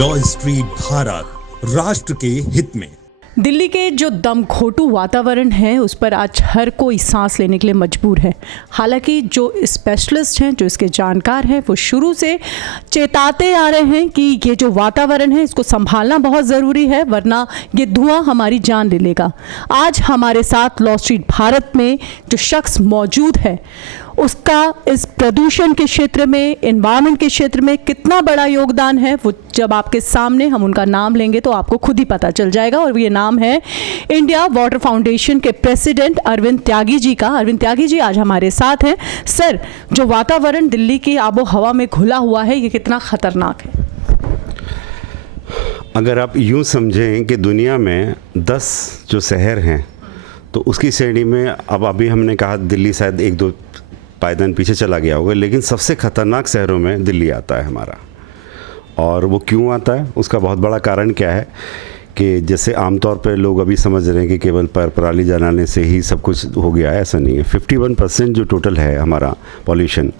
Law street Bharat, राष्ट्र के हित में। दिल्ली के जो दमघोटू वातावरण है उस पर आज हर कोई सांस लेने के लिए मजबूर है। हालांकि जो स्पेशलिस्ट हैं, जो इसके जानकार हैं, वो शुरू से चेताते आ रहे हैं कि ये जो वातावरण है इसको संभालना बहुत ज़रूरी है, वरना ये धुआं हमारी जान ले लेगा। आज हमारे साथ लॉ स्ट्रीट भारत में जो शख्स मौजूद है उसका इस प्रदूषण के क्षेत्र में, एनवायरनमेंट के क्षेत्र में कितना बड़ा योगदान है, वो जब आपके सामने हम उनका नाम लेंगे तो आपको खुद ही पता चल जाएगा। और ये नाम है इंडिया वाटर फाउंडेशन के प्रेसिडेंट अरविंद त्यागी जी का। अरविंद त्यागी जी आज हमारे साथ हैं। सर, जो वातावरण दिल्ली की आबो हवा में घुला हुआ है, ये कितना खतरनाक है? अगर आप यूँ समझें कि दुनिया में 10 जो शहर हैं तो उसकी श्रेणी में अब अभी हमने कहा दिल्ली शायद 1-2 पायदान पीछे चला गया होगा, लेकिन सबसे ख़तरनाक शहरों में दिल्ली आता है हमारा। और वो क्यों आता है, उसका बहुत बड़ा कारण क्या है कि जैसे आमतौर पर लोग अभी समझ रहे हैं कि केवल पराली जलाने से ही सब कुछ हो गया है, ऐसा नहीं है। 51% जो टोटल है हमारा पॉल्यूशन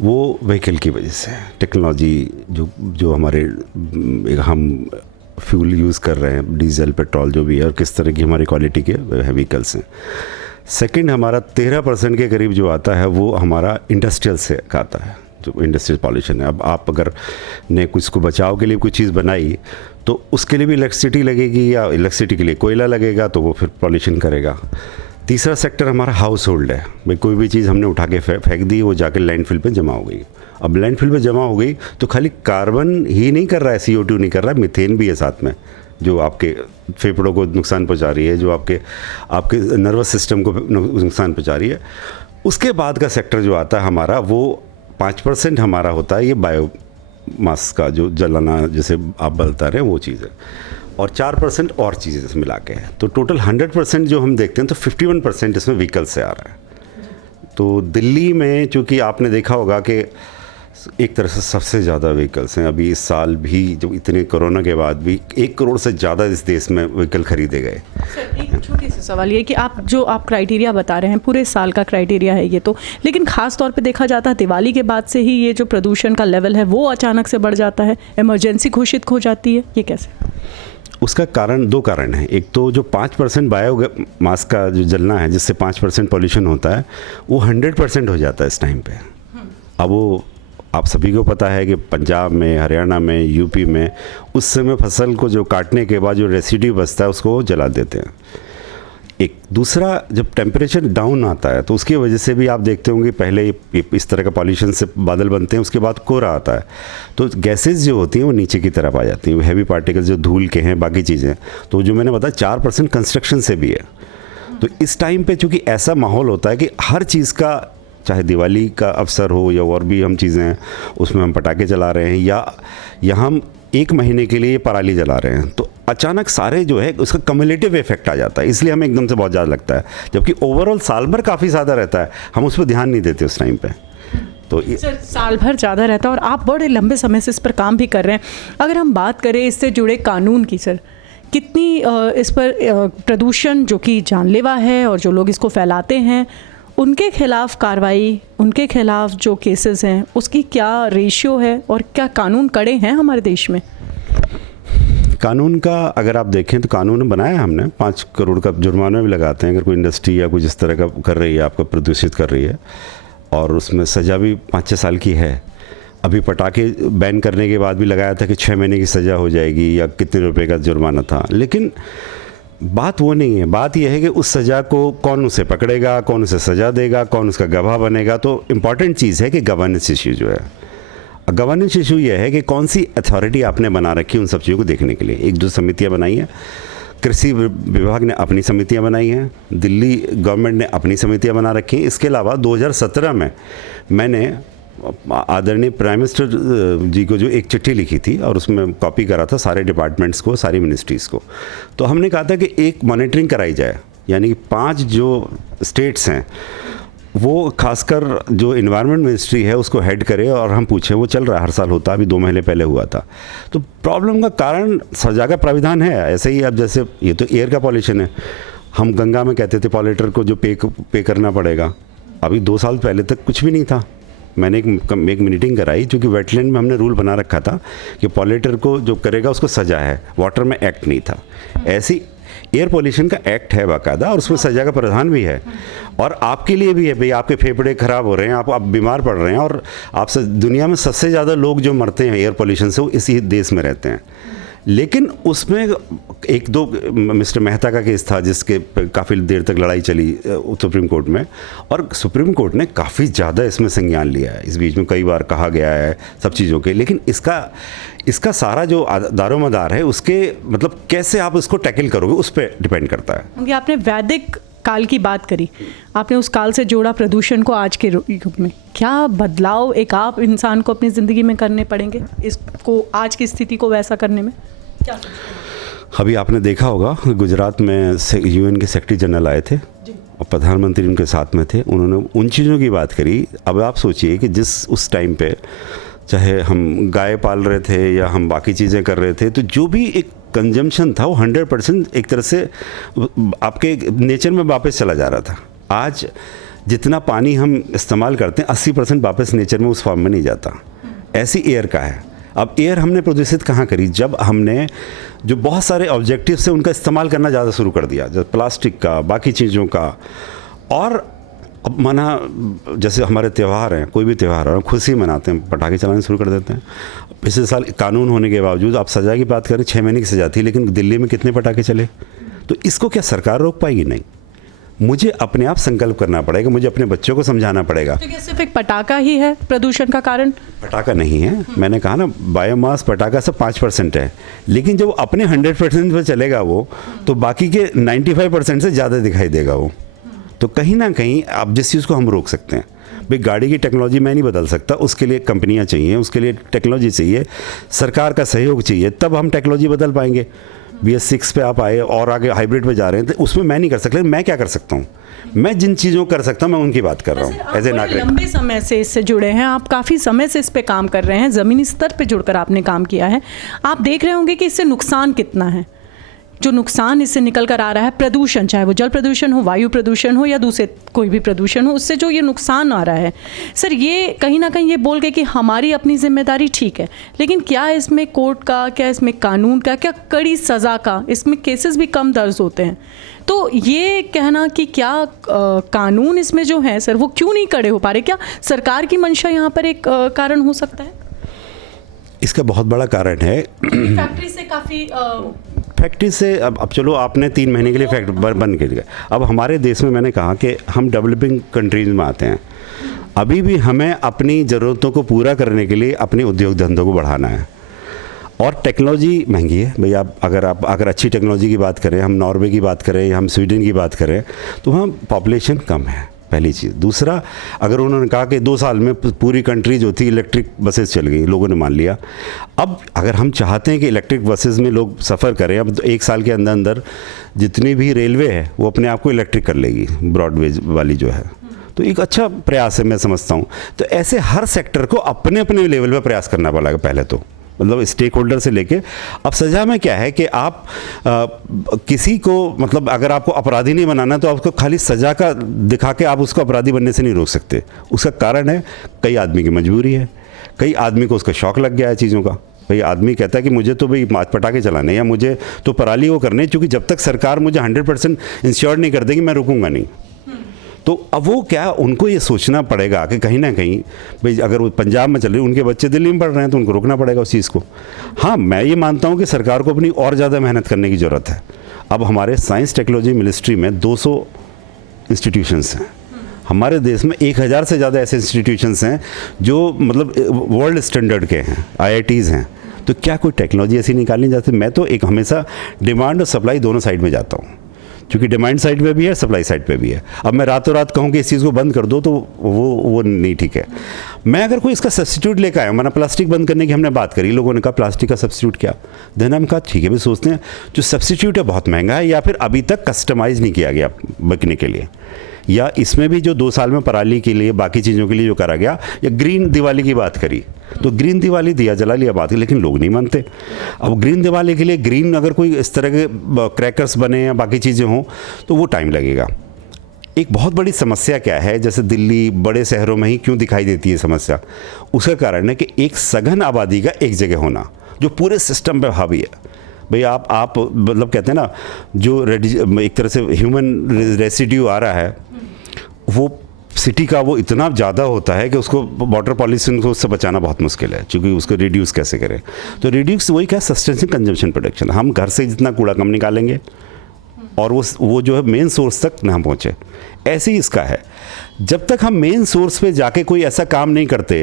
वो व्हीकल की वजह से है। टेक्नोलॉजी जो हमारे हम फ्यूल यूज़ कर रहे हैं, डीजल, पेट्रोल जो भी है, और किस तरह की हमारी क्वालिटी के व्हीकल्स हैं। सेकंड, हमारा 13% के करीब जो आता है वो हमारा इंडस्ट्रियल से आता है, जो इंडस्ट्रियल पॉल्यूशन है। अब आप अगर ने कुछ को बचाव के लिए कोई चीज़ बनाई तो उसके लिए भी इलेक्ट्रिसिटी लगेगी, या इलेक्ट्रिसिटी के लिए कोयला लगेगा, तो वो फिर पॉल्यूशन करेगा। तीसरा सेक्टर हमारा हाउस होल्ड है। भाई कोई भी चीज़ हमने उठा के फेंक दी, वो जाके लैंडफिल पे जमा हो गई। अब लैंडफिल पे जमा हो गई तो खाली कार्बन ही नहीं कर रहा है, CO2 नहीं कर रहा है, मीथेन भी है साथ में, जो आपके फेफड़ों को नुकसान पहुंचा रही है, जो आपके नर्वस सिस्टम को नुकसान पहुंचा रही है। उसके बाद का सेक्टर जो आता है हमारा, वो 5% हमारा होता है ये बायोमास का, जो जलाना जैसे आप बता रहे हैं वो चीज़ है, और 4% और चीज़ें इसमें मिला के है। तो टोटल 100% जो हम देखते हैं तो 51% इसमें व्हीकल से आ रहा है। तो दिल्ली में चूँकि आपने देखा होगा कि एक तरह से सबसे ज़्यादा व्हीकल्स हैं। अभी इस साल भी जो इतने कोरोना के बाद भी 1 करोड़ से ज़्यादा इस देश में व्हीकल खरीदे गए। सर, एक छोटी सी सवाल ये कि आप क्राइटेरिया बता रहे हैं, पूरे साल का क्राइटेरिया है ये तो, लेकिन ख़ास तौर पे देखा जाता है दिवाली के बाद से ही ये जो प्रदूषण का लेवल है वो अचानक से बढ़ जाता है, इमरजेंसी घोषित हो जाती है, ये कैसे? उसका कारण 2 कारण हैं। एक तो जो 5% बायोमास का जो जलना है, जिससे 5% पॉल्यूशन होता है, वो 100% हो जाता है इस टाइम पे। अब वो आप सभी को पता है कि पंजाब में, हरियाणा में, यूपी में उस समय फसल को जो काटने के बाद जो रेसिड्यू बचता है उसको जला देते हैं। एक दूसरा, जब टेम्परेचर डाउन आता है तो उसकी वजह से भी आप देखते होंगे, पहले इस तरह का पॉल्यूशन से बादल बनते हैं, उसके बाद कोहरा आता है, तो गैसेस जो होती हैं वो नीचे की तरफ आ जाती हैं, वो हैवी पार्टिकल्स जो धूल के हैं, बाकी चीज़ें। तो जो मैंने बताया 4% कंस्ट्रक्शन से भी है। तो इस टाइम पे चूँकि ऐसा माहौल होता है कि हर चीज़ का, चाहे दिवाली का अवसर हो या और भी हम चीज़ें हैं, उसमें हम पटाखे जला रहे हैं, या हम 1 महीने के लिए पराली जला रहे हैं, तो अचानक सारे जो है उसका कम्युलेटिव इफेक्ट आ जाता है, इसलिए हमें एकदम से बहुत ज़्यादा लगता है। जबकि ओवरऑल साल भर काफ़ी ज़्यादा रहता है, हम उस पर ध्यान नहीं देते उस टाइम पे। तो सर, साल भर ज़्यादा रहता है और आप बड़े लंबे समय से इस पर काम भी कर रहे हैं। अगर हम बात करें इससे जुड़े कानून की, सर, कितनी इस पर प्रदूषण जो कि जानलेवा है और जो लोग इसको फैलाते हैं उनके खिलाफ कार्रवाई, उनके खिलाफ जो केसेस हैं उसकी क्या रेशियो है और क्या कानून कड़े हैं हमारे देश में? कानून का अगर आप देखें तो कानून बनाया हमने, 5 करोड़ का जुर्माना भी लगाते हैं अगर कोई इंडस्ट्री या कुछ इस तरह का कर रही है, आपको प्रदूषित कर रही है, और उसमें सज़ा भी 5-6 साल की है। अभी पटाखे बैन करने के बाद भी लगाया था कि 6 महीने की सज़ा हो जाएगी या कितने रुपए का जुर्माना था, लेकिन बात वो नहीं है। बात यह है कि उस सज़ा को कौन उसे पकड़ेगा, कौन उसे सज़ा देगा, कौन उसका गवाह बनेगा। तो इम्पॉर्टेंट चीज़ है कि गवर्नेंस इशू जो है, गवर्नेंस इशू यह है कि कौन सी अथॉरिटी आपने बना रखी उन सब चीज़ों को देखने के लिए। 1-2 समितियाँ बनाई हैं, कृषि विभाग ने अपनी समितियाँ बनाई हैं, दिल्ली गवर्नमेंट ने अपनी समितियाँ बना रखी हैं। इसके अलावा 2017 में मैंने आदरणीय प्राइम मिनिस्टर जी को जो एक चिट्ठी लिखी थी और उसमें कॉपी करा था सारे डिपार्टमेंट्स को, सारी मिनिस्ट्रीज़ को। तो हमने कहा था कि एक मॉनिटरिंग कराई जाए, यानी कि 5 जो स्टेट्स हैं वो खासकर जो इन्वायरमेंट मिनिस्ट्री है उसको हेड करे और हम पूछें। वो चल रहा है, हर साल होता है, अभी 2 महीने पहले हुआ था। तो प्रॉब्लम का कारण सजा का प्राविधान है। ऐसे ही अब जैसे ये तो एयर का पॉल्यूशन है, हम गंगा में कहते थे पॉल्यूटर को जो पे करना पड़ेगा, अभी 2 साल पहले तक कुछ भी नहीं था। मैंने एक मीटिंग कराई, क्योंकि वेटलैंड में हमने रूल बना रखा था कि पॉल्यूटर को जो करेगा उसको सज़ा है, वाटर में एक्ट नहीं था। ऐसी एयर पोल्यूशन का एक्ट है बाकायदा, और उसमें सज़ा का प्रावधान भी है, और आपके लिए भी है भाई, आपके फेफड़े ख़राब हो रहे हैं, आप बीमार पड़ रहे हैं, और आपसे दुनिया में सबसे ज़्यादा लोग जो मरते हैं एयर पोल्यूशन से वो इसी देश में रहते हैं। लेकिन उसमें एक दो मिस्टर मेहता का केस था जिसके काफ़ी देर तक लड़ाई चली सुप्रीम कोर्ट में, और सुप्रीम कोर्ट ने काफ़ी ज़्यादा इसमें संज्ञान लिया है। इस बीच में कई बार कहा गया है सब चीज़ों के, लेकिन इसका सारा जो दारोमदार है उसके मतलब कैसे आप उसको टैकल करोगे उस पर डिपेंड करता है। क्योंकि आपने वैदिक काल की बात करी, आपने उस काल से जोड़ा प्रदूषण को आज के युग में, क्या बदलाव एक आप इंसान को अपनी ज़िंदगी में करने पड़ेंगे इसको, आज की स्थिति को वैसा करने में क्या? अभी आपने देखा होगा गुजरात में UN के सेक्रेटरी जनरल आए थे और प्रधानमंत्री उनके साथ में थे, उन्होंने उन चीज़ों की बात करी। अब आप सोचिए कि जिस उस टाइम पे चाहे हम गाय पाल रहे थे या हम बाकी चीज़ें कर रहे थे, तो जो भी एक कंजम्पशन था वो 100% एक तरह से आपके नेचर में वापस चला जा रहा था। आज जितना पानी हम इस्तेमाल करते हैं 80% वापस नेचर में उस फॉर्म में नहीं जाता। ऐसी एयर का है। अब एयर हमने प्रदूषित कहाँ करी? जब हमने जो बहुत सारे ऑब्जेक्टिव से उनका इस्तेमाल करना ज़्यादा शुरू कर दिया, जैसे प्लास्टिक का, बाकी चीज़ों का। और अब माना जैसे हमारे त्यौहार हैं, कोई भी त्यौहार है, खुशी मनाते हैं, पटाखे चलाने शुरू कर देते हैं। पिछले साल कानून होने के बावजूद, आप सज़ा की बात करें 6 महीने की सज़ा थी, लेकिन दिल्ली में कितने पटाखे चले? तो इसको क्या सरकार रोक पाएगी? नहीं। मुझे अपने आप संकल्प करना पड़ेगा, मुझे अपने बच्चों को समझाना पड़ेगा। तो क्या सिर्फ एक पटाखा ही है प्रदूषण का कारण? पटाखा नहीं है, मैंने कहा ना बायोमास पटाखा से 5% है, लेकिन जब अपने 100% पे चलेगा वो, तो बाकी के 95% से ज़्यादा दिखाई देगा वो। तो कहीं ना कहीं आप जिस चीज़ को हम रोक सकते हैं, भाई गाड़ी की टेक्नोलॉजी मैं नहीं बदल सकता, उसके लिए कंपनियां चाहिए, उसके लिए टेक्नोलॉजी चाहिए, सरकार का सहयोग चाहिए, तब हम टेक्नोलॉजी बदल पाएंगे। BS6 पे आप आए और आगे हाइब्रिड पे जा रहे हैं, तो उसमें मैं नहीं कर सकता, मैं क्या कर सकता हूँ? मैं जिन चीज़ों कर सकता हूँ मैं उनकी बात कर रहा हूँ एज ए नागरिक। लंबे समय से इससे जुड़े हैं आप, काफ़ी समय से इस पे काम कर रहे हैं, ज़मीनी स्तर पे जुड़कर आपने काम किया है। आप देख रहे होंगे कि इससे नुकसान कितना है, जो नुकसान इससे निकल कर आ रहा है, प्रदूषण, चाहे वो जल प्रदूषण हो, वायु प्रदूषण हो या दूसरे कोई भी प्रदूषण हो, उससे जो ये नुकसान आ रहा है। सर, ये कहीं ना कहीं ये बोल के कि हमारी अपनी जिम्मेदारी ठीक है, लेकिन क्या इसमें कोर्ट का, क्या इसमें कानून का, क्या कड़ी सज़ा का, इसमें केसेस भी कम दर्ज होते हैं। तो ये कहना कि क्या कानून इसमें जो है सर वो क्यों नहीं कड़े हो पा रहे, क्या सरकार की मंशा यहाँ पर एक कारण हो सकता है? इसका बहुत बड़ा कारण है फैक्ट्री से काफ़ी फैक्ट्री से अब चलो आपने 3 महीने के लिए फैक्ट्री बंद कर दिया। अब हमारे देश में मैंने कहा कि हम डेवलपिंग कंट्रीज में आते हैं, अभी भी हमें अपनी ज़रूरतों को पूरा करने के लिए अपने उद्योग धंधों को बढ़ाना है, और टेक्नोलॉजी महंगी है भाई। आप अगर अच्छी टेक्नोलॉजी की बात करें, हम नॉर्वे की बात करें या हम स्वीडन की बात करें, तो वहाँ पॉपुलेशन कम है, पहली चीज़। दूसरा, अगर उन्होंने कहा कि 2 साल में पूरी कंट्री जो थी इलेक्ट्रिक बसेस चल गई, लोगों ने मान लिया। अब अगर हम चाहते हैं कि इलेक्ट्रिक बसेस में लोग सफ़र करें, अब तो 1 साल के अंदर अंदर जितनी भी रेलवे है वो अपने आप को इलेक्ट्रिक कर लेगी, ब्रॉडवेज वाली जो है। तो एक अच्छा प्रयास है, मैं समझता हूँ। तो ऐसे हर सेक्टर को अपने अपने लेवल पर प्रयास करना पड़ेगा पहले तो, मतलब स्टेक होल्डर से लेके। अब सज़ा में क्या है कि आप किसी को, मतलब अगर आपको अपराधी नहीं बनाना तो आपको खाली सज़ा का दिखा के आप उसको अपराधी बनने से नहीं रोक सकते। उसका कारण है कई आदमी की मजबूरी है, कई आदमी को उसका शौक़ लग गया है चीज़ों का। भाई आदमी कहता है कि मुझे तो भाई पटाखे चलाने या मुझे तो पराली वो करने, क्योंकि जब तक सरकार मुझे 100% इंश्योर नहीं कर देगी मैं रुकूंगा नहीं। तो अब वो क्या, उनको ये सोचना पड़ेगा कि कहीं ना कहीं भाई अगर वो पंजाब में चल रही, उनके बच्चे दिल्ली में पढ़ रहे हैं, तो उनको रोकना पड़ेगा उस चीज़ को। हाँ, मैं ये मानता हूँ कि सरकार को अपनी और ज़्यादा मेहनत करने की ज़रूरत है। अब हमारे साइंस टेक्नोलॉजी मिनिस्ट्री में 200 इंस्टीट्यूशंस हैं। हमारे देश में 1000 से ज़्यादा ऐसे इंस्टीट्यूशंस हैं जो मतलब वर्ल्ड स्टैंडर्ड के हैं, IITs हैं। तो क्या कोई टेक्नोलॉजी ऐसी निकालनी जाती? मैं तो एक हमेशा डिमांड और सप्लाई दोनों साइड में जाता हूँ, क्योंकि डिमांड साइड पे भी है, सप्लाई साइड पे भी है। अब मैं रातों रात कहूँ कि इस चीज़ को बंद कर दो तो वो नहीं ठीक है। मैं अगर कोई इसका सब्स्टिट्यूट लेकर आया, मैंने प्लास्टिक बंद करने की हमने बात करी, लोगों ने कहा प्लास्टिक का सब्स्टिट्यूट क्या, देन हम कहा ठीक है, भी सोचते हैं जो सब्स्टिट्यूट है बहुत महंगा है, या फिर अभी तक कस्टमाइज़ नहीं किया गया बिकने के लिए, या इसमें भी जो 2 साल में पराली के लिए बाकी चीज़ों के लिए जो करा गया, या ग्रीन दिवाली की बात करी तो ग्रीन दिवाली दिया जला लिया बात की, लेकिन लोग नहीं मानते। अब ग्रीन दिवाली के लिए ग्रीन अगर कोई इस तरह के क्रैकर्स बने या बाकी चीज़ें हों तो वो टाइम लगेगा। एक बहुत बड़ी समस्या क्या है, जैसे दिल्ली बड़े शहरों में ही क्यों दिखाई देती है समस्या, उसका कारण है कि एक सघन आबादी का एक जगह होना जो पूरे सिस्टम पे हावी है। भाई आप मतलब कहते हैं ना, जो एक तरह से ह्यूमन रेसिड्यू आ रहा है वो सिटी का वो इतना ज़्यादा होता है कि उसको वाटर पॉल्यूशन को उससे बचाना बहुत मुश्किल है, क्योंकि उसको रिड्यूस कैसे करें। तो रिड्यूस वही क्या, सस्टेनेबल कंजम्पशन प्रोडक्शन, हम घर से जितना कूड़ा कम निकालेंगे और वो जो है मेन सोर्स तक ना पहुँचे, ऐसे ही इसका है। जब तक हम मेन सोर्स पे जाके कोई ऐसा काम नहीं करते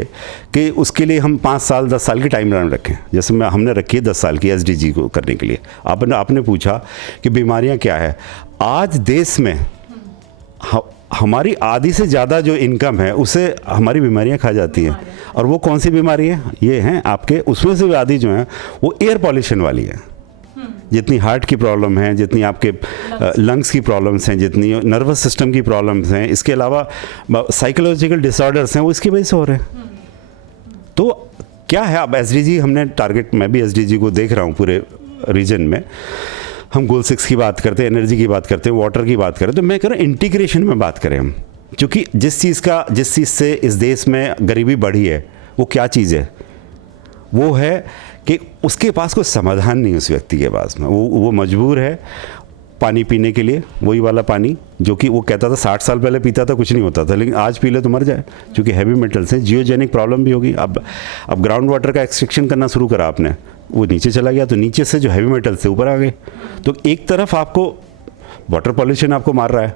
कि उसके लिए हम 5 साल 10 साल की टाइम लाइन रखें, जैसे हमने रखी है 10 साल की SDG को करने के लिए। आपने पूछा कि बीमारियां क्या है, आज देश में हमारी आधी से ज़्यादा जो इनकम है उसे हमारी बीमारियां खा जाती हैं। और वो कौन सी बीमारी है, ये हैं आपके, उसमें से आधी जो है वो एयर पॉल्यूशन वाली है। जितनी हार्ट की प्रॉब्लम है, जितनी आपके लंग्स की प्रॉब्लम्स हैं, जितनी नर्वस सिस्टम की प्रॉब्लम्स हैं, इसके अलावा साइकोलॉजिकल डिसऑर्डर्स हैं, वो इसकी वजह से हो रहे हैं। तो क्या है, अब SDG हमने टारगेट, मैं भी SDG को देख रहा हूँ पूरे रीजन में। हम गोल 6 की बात करते हैं, एनर्जी की बात करते हैं, वाटर की बात करें, तो मैं कह रहा हूँ इंटीग्रेशन में बात करें हम। क्योंकि जिस चीज़ से इस देश में गरीबी बढ़ी है, वो क्या चीज़ है, वो है कि उसके पास कोई समाधान नहीं उस व्यक्ति के पास में। वो मजबूर है पानी पीने के लिए, वही वाला पानी जो कि वो कहता था 60 साल पहले पीता था कुछ नहीं होता था, लेकिन आज पी ले तो मर जाए, क्योंकि हैवी मेटल्स हैं। जियोजेनिक प्रॉब्लम भी होगी। अब ग्राउंड वाटर का एक्सट्रैक्शन करना शुरू करा आपने, वो नीचे चला गया, तो नीचे से जो हैवी मेटल्स थे ऊपर आ गए। तो एक तरफ आपको वाटर पॉल्यूशन आपको मार रहा है,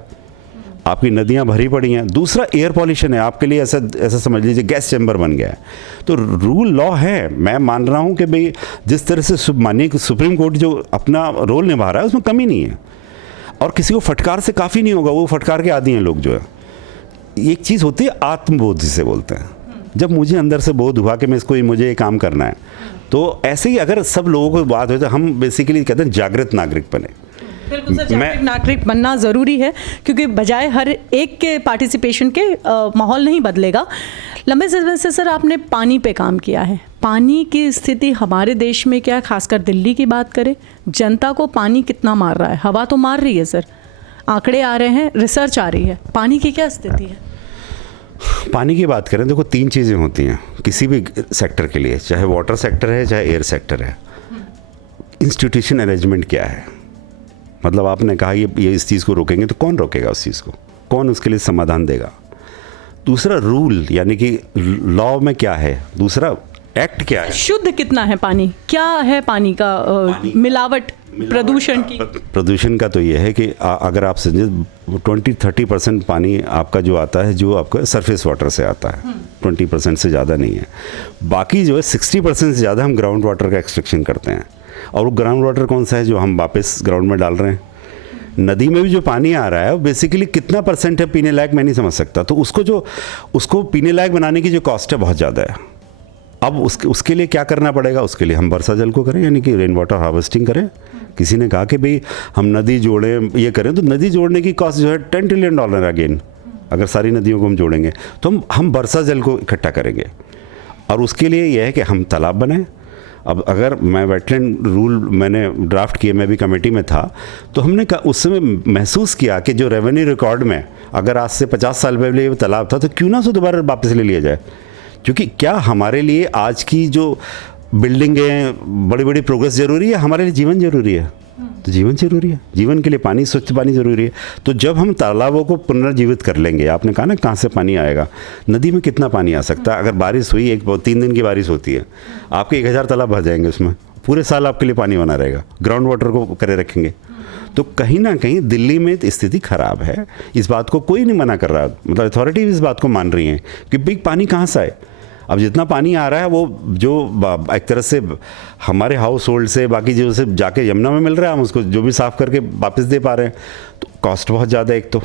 आपकी नदियां भरी पड़ी हैं। दूसरा एयर पॉल्यूशन है आपके लिए, ऐसा समझ लीजिए गैस चैम्बर बन गया है। तो रूल लॉ है, मैं मान रहा हूं कि भाई जिस तरह से माननीय सुप्रीम कोर्ट जो अपना रोल निभा रहा है उसमें कमी नहीं है, और किसी को फटकार से काफ़ी नहीं होगा, वो फटकार के आदी हैं लोग जो है। एक चीज़ होती है आत्मबोध जिसे बोलते हैं, जब मुझे अंदर से बोध हुआ कि मुझे ये काम करना है, तो ऐसे ही अगर सब लोगों को बात हो तो हम बेसिकली कहते हैं जागृत नागरिक बने। बिल्कुल सर, जागरूक नागरिक बनना ज़रूरी है, क्योंकि बजाय हर एक के पार्टिसिपेशन के माहौल नहीं बदलेगा। लंबे समय से सर आपने पानी पे काम किया है। पानी की स्थिति हमारे देश में क्या, खासकर दिल्ली की बात करें, जनता को पानी कितना मार रहा है? हवा तो मार रही है सर, आंकड़े आ रहे हैं, रिसर्च आ रही है, पानी की क्या स्थिति है? पानी की बात करें, देखो 3 चीज़ें होती हैं किसी भी सेक्टर के लिए, चाहे वाटर सेक्टर है चाहे एयर सेक्टर है। इंस्टीट्यूशन अरेंजमेंट क्या है, मतलब आपने कहा ये इस चीज़ को रोकेंगे, तो कौन रोकेगा उस चीज़ को, कौन उसके लिए समाधान देगा? दूसरा रूल, यानी कि लॉ में क्या है, दूसरा एक्ट क्या है, शुद्ध कितना है पानी, क्या है पानी का मिलावट, प्रदूषण का तो ये है कि अगर आप समझे 20-30% पानी आपका जो आता है, जो आपका सरफेस वाटर से आता है, 20% से ज़्यादा नहीं है। बाकी जो है 60% से ज़्यादा हम ग्राउंड वाटर का एक्सट्रैक्शन करते हैं। और वो ग्राउंड वाटर कौन सा है जो हम वापस ग्राउंड में डाल रहे हैं? नदी में भी जो पानी आ रहा है वो बेसिकली कितना % है पीने लायक, मैं नहीं समझ सकता। तो उसको पीने लायक बनाने की जो कॉस्ट है बहुत ज़्यादा है। अब उसके लिए क्या करना पड़ेगा? उसके लिए हम वर्षा जल को करें, यानी कि रेन वाटर हार्वेस्टिंग करें। किसी ने कहा कि भाई हम नदी जोड़ें, ये करें, तो नदी जोड़ने की कॉस्ट जो है $10 ट्रिलियन अगेन। अगर सारी नदियों को हम जोड़ेंगे तो हम वर्षा जल को इकट्ठा करेंगे, और उसके लिए यह है कि हम तालाब बनाएं। अब अगर मैं वेटलैंड रूल मैंने ड्राफ्ट किए, मैं भी कमेटी में था, तो हमने उस समय महसूस किया कि जो रेवेन्यू रिकॉर्ड में अगर आज से 50 साल पहले ये तालाब था, तो क्यों ना उसे दोबारा वापस ले लिया जाए। क्योंकि क्या हमारे लिए आज की जो बिल्डिंगें, बड़ी बड़ी प्रोग्रेस ज़रूरी है? हमारे लिए जीवन ज़रूरी है। तो जीवन ज़रूरी है, जीवन के लिए पानी, स्वच्छ पानी ज़रूरी है। तो जब हम तालाबों को पुनर्जीवित कर लेंगे, आपने कहा ना कहाँ से पानी आएगा, नदी में कितना पानी आ सकता है? अगर बारिश हुई, 3 दिन की बारिश होती है, आपके 1000 तालाब भर जाएंगे, उसमें पूरे साल आपके लिए पानी बना रहेगा। ग्राउंड वाटर को करे रखेंगे। तो कहीं ना कहीं दिल्ली में स्थिति ख़राब है, इस बात को कोई नहीं मना कर रहा, मतलब अथॉरिटी भी इस बात को मान रही हैं कि भाई पानी कहाँ से आए। अब जितना पानी आ रहा है वो जो एक तरह से हमारे हाउस होल्ड से, बाकी जो से जाके यमुना में मिल रहा है, हम उसको जो भी साफ़ करके वापस दे पा रहे हैं। तो कॉस्ट बहुत ज़्यादा एक तो,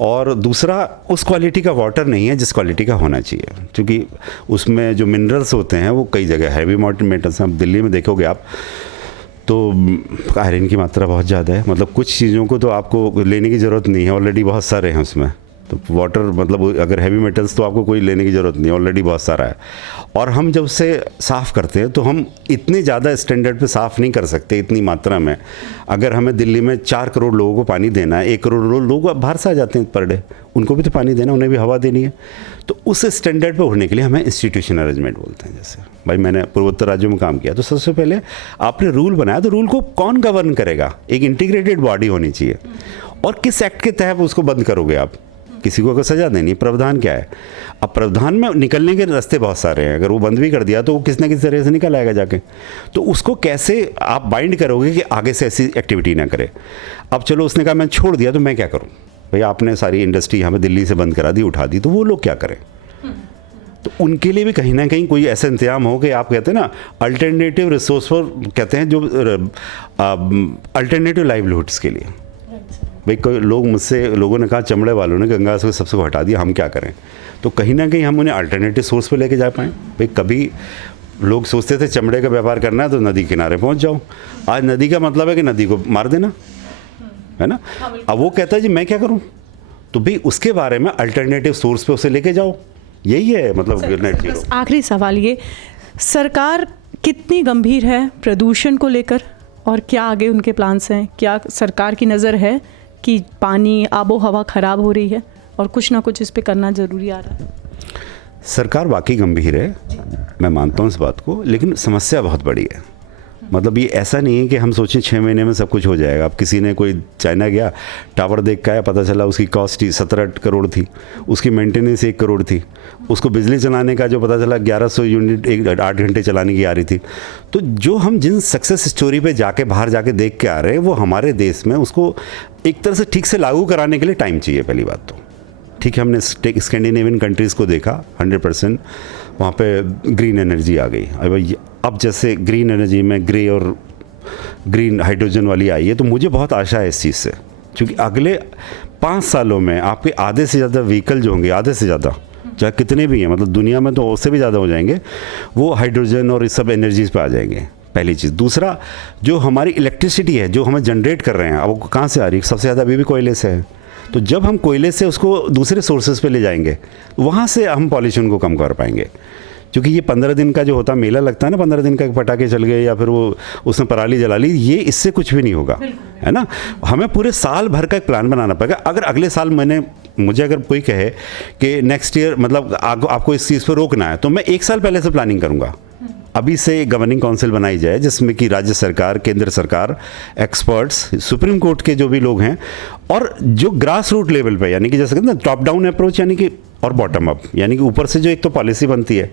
और दूसरा उस क्वालिटी का वाटर नहीं है जिस क्वालिटी का होना चाहिए, क्योंकि उसमें जो मिनरल्स होते हैं वो कई जगह हैवी मेटल्स हैं। दिल्ली में देखोगे आप तो आयरन की मात्रा बहुत ज़्यादा है, मतलब कुछ चीज़ों को तो आपको लेने की ज़रूरत नहीं है, ऑलरेडी बहुत सारे हैं उसमें। तो वाटर मतलब अगर हैवी मेटल्स तो आपको कोई लेने की ज़रूरत नहीं, ऑलरेडी बहुत सारा है। और हम जब उसे साफ़ करते हैं तो हम इतने ज़्यादा स्टैंडर्ड पे साफ़ नहीं कर सकते इतनी मात्रा में। अगर हमें दिल्ली में 4 करोड़ लोगों को पानी देना है, 1 करोड़ लोग बाहर से आ जाते हैं पर डे, उनको भी तो पानी देना, उन्हें भी हवा देनी है। तो उस स्टैंडर्ड पे उठने के लिए हमें इंस्टीट्यूशन अरेंजमेंट बोलते हैं। जैसे भाई मैंने पूर्वोत्तर राज्यों में काम किया, तो सबसे पहले आपने रूल बनाया, तो रूल को कौन गवर्न करेगा? एक इंटीग्रेटेड बॉडी होनी चाहिए। और किस एक्ट के तहत उसको बंद करोगे आप? किसी को अगर सजा देनी, प्रावधान क्या है? अब प्रावधान में निकलने के रास्ते बहुत सारे हैं। अगर वो बंद भी कर दिया तो वो किसी न किसी तरह से निकल आएगा जाके। तो उसको कैसे आप बाइंड करोगे कि आगे से ऐसी एक्टिविटी ना करे? अब चलो उसने कहा मैं छोड़ दिया, तो मैं क्या करूँ? भाई आपने सारी इंडस्ट्री यहाँ पे दिल्ली से बंद करा दी, उठा दी, तो वो लोग क्या करें? तो उनके लिए भी कहीं ना कहीं कोई ऐसा इंतजाम हो कि आप कहते हैं ना अल्टरनेटिव रिसोर्स पर, कहते हैं जो अल्टरनेटिव लाइवलीहुड्स के लिए। भाई कोई लोगों ने कहा, चमड़े वालों ने गंगा से सबसे को हटा दिया, हम क्या करें? तो कहीं ना कहीं हम उन्हें अल्टरनेटिव सोर्स पे लेके जा पाएँ। भाई कभी लोग सोचते थे चमड़े का व्यापार करना है तो नदी किनारे पहुंच जाओ, आज नदी का मतलब है कि नदी को मार देना, है ना? अब वो कहता है जी मैं क्या करूं? तो भाई उसके बारे में अल्टरनेटिव सोर्स पे उसे लेके जाओ, यही है मतलब नेट जीरो। आखिरी सवाल ये, सरकार कितनी गंभीर है प्रदूषण को लेकर और क्या आगे उनके प्लान्स हैं? क्या सरकार की नज़र है कि पानी आबो हवा ख़राब हो रही है और कुछ ना कुछ इस पे करना ज़रूरी आ रहा है? सरकार वाकई गंभीर है, मैं मानता हूँ इस बात को, लेकिन समस्या बहुत बड़ी है। मतलब ये ऐसा नहीं है कि हम सोचें 6 महीने में सब कुछ हो जाएगा। अब किसी ने कोई चाइना गया, टावर देख के आया, पता चला उसकी कॉस्ट ही 17 करोड़ थी, उसकी मेंटेनेंस 1 करोड़ थी, उसको बिजली चलाने का जो पता चला 1100 यूनिट 8 घंटे चलाने की आ रही थी। तो जो हम जिन सक्सेस स्टोरी पे जाके बाहर जाके देख के आ रहे हैं, वो हमारे देश में उसको एक तरह से ठीक से लागू कराने के लिए टाइम चाहिए। पहली बात तो ठीक है, हमने स्कैंडिनेवियन कंट्रीज़ को देखा, 100% वहाँ पे ग्रीन एनर्जी आ गई। अब जैसे ग्रीन एनर्जी में ग्रे और ग्रीन हाइड्रोजन वाली आई है, तो मुझे बहुत आशा है इस चीज़ से, क्योंकि अगले 5 सालों में आपके आधे से ज़्यादा व्हीकल जो होंगे, आधे से ज़्यादा, चाहे कितने भी हैं, मतलब दुनिया में तो उससे भी ज़्यादा हो जाएंगे, वो हाइड्रोजन और इस सब एनर्जीज़ पे आ जाएंगे। पहली चीज़। दूसरा, जो हमारी इलेक्ट्रिसिटी है जो हमें जनरेट कर रहे हैं, अब वो कहाँ से आ रही है? सबसे ज़्यादा अभी भी कोयले से है। तो जब हम कोयले से उसको दूसरे सोर्सेज पे ले जाएंगे, वहाँ से हम पॉल्यूशन को कम कर पाएंगे। क्योंकि ये 15 दिन का जो होता है मेला लगता है ना, 15 दिन का पटाखे चल गए या फिर वो उसमें पराली जला ली, ये इससे कुछ भी नहीं होगा, है ना? हमें पूरे साल भर का एक प्लान बनाना पड़ेगा। अगर अगले साल मुझे अगर कोई कहे कि नेक्स्ट ईयर मतलब आपको इस चीज़ पर रोकना है, तो मैं 1 साल पहले से प्लानिंग करूँगा। अभी से गवर्निंग काउंसिल बनाई जाए जिसमें कि राज्य सरकार, केंद्र सरकार, एक्सपर्ट्स, सुप्रीम कोर्ट के जो भी लोग हैं, और जो ग्रास रूट लेवल पे, यानी कि जैसे कहते हैं ना टॉप डाउन अप्रोच, यानी कि और बॉटम अप, यानी कि ऊपर से जो एक तो पॉलिसी बनती है,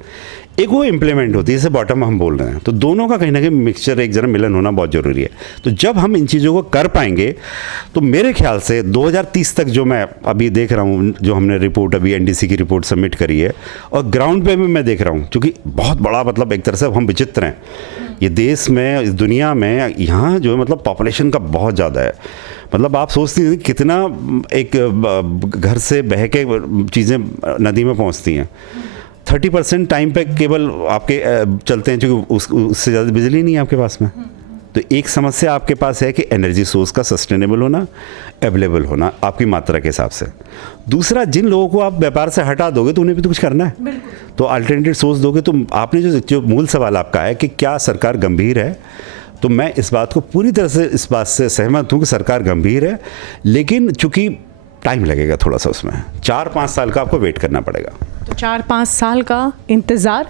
एक वो इम्प्लीमेंट होती है, जैसे बॉटम हम बोल रहे हैं। तो दोनों का कहीं ना कहीं मिक्सचर, एक जरा मिलन होना बहुत ज़रूरी है। तो जब हम इन चीज़ों को कर पाएंगे, तो मेरे ख्याल से 2030 तक, जो मैं अभी देख रहा हूँ, जो हमने रिपोर्ट अभी एनडीसी की रिपोर्ट सबमिट करी है, और ग्राउंड पे भी मैं देख रहा हूँ, क्योंकि बहुत बड़ा मतलब एक तरह से हम विचित्र हैं ये देश में, इस दुनिया में, यहाँ जो है मतलब पॉपुलेशन का बहुत ज़्यादा है। मतलब आप सोचती हैं कितना एक घर से बह के चीज़ें नदी में पहुँचती हैं। 30% टाइम पे केवल आपके चलते हैं, क्योंकि उससे ज़्यादा बिजली नहीं है आपके पास में। तो एक समस्या आपके पास है कि एनर्जी सोर्स का सस्टेनेबल होना, अवेलेबल होना आपकी मात्रा के हिसाब से। दूसरा, जिन लोगों को आप व्यापार से हटा दोगे तो उन्हें भी तो कुछ करना है, तो अल्टरनेटिव सोर्स दोगे। तो आपने जो मूल सवाल आपका है कि क्या सरकार गंभीर है, तो मैं इस बात को पूरी तरह से इस बात से सहमत हूँ कि सरकार गंभीर है, लेकिन चूँकि टाइम लगेगा थोड़ा सा, उसमें 4-5 साल का आपको वेट करना पड़ेगा। तो 4-5 साल का इंतज़ार।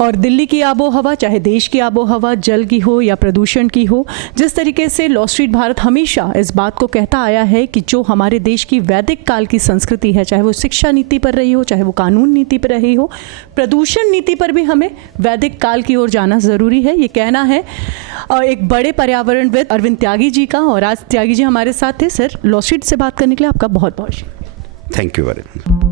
और दिल्ली की आबो हवा, चाहे देश की आबो हवा, जल की हो या प्रदूषण की हो, जिस तरीके से लॉ स्ट्रीट भारत हमेशा इस बात को कहता आया है कि जो हमारे देश की वैदिक काल की संस्कृति है, चाहे वो शिक्षा नीति पर रही हो, चाहे वो कानून नीति पर रही हो, प्रदूषण नीति पर भी हमें वैदिक काल की ओर जाना ज़रूरी है, ये कहना है एक बड़े पर्यावरणविद अरविंद त्यागी जी का। और आज त्यागी जी हमारे साथ थे। सर, लॉ स्ट्रीट से बात करने के लिए आपका बहुत बहुत शुक्रिया। Thank you very much.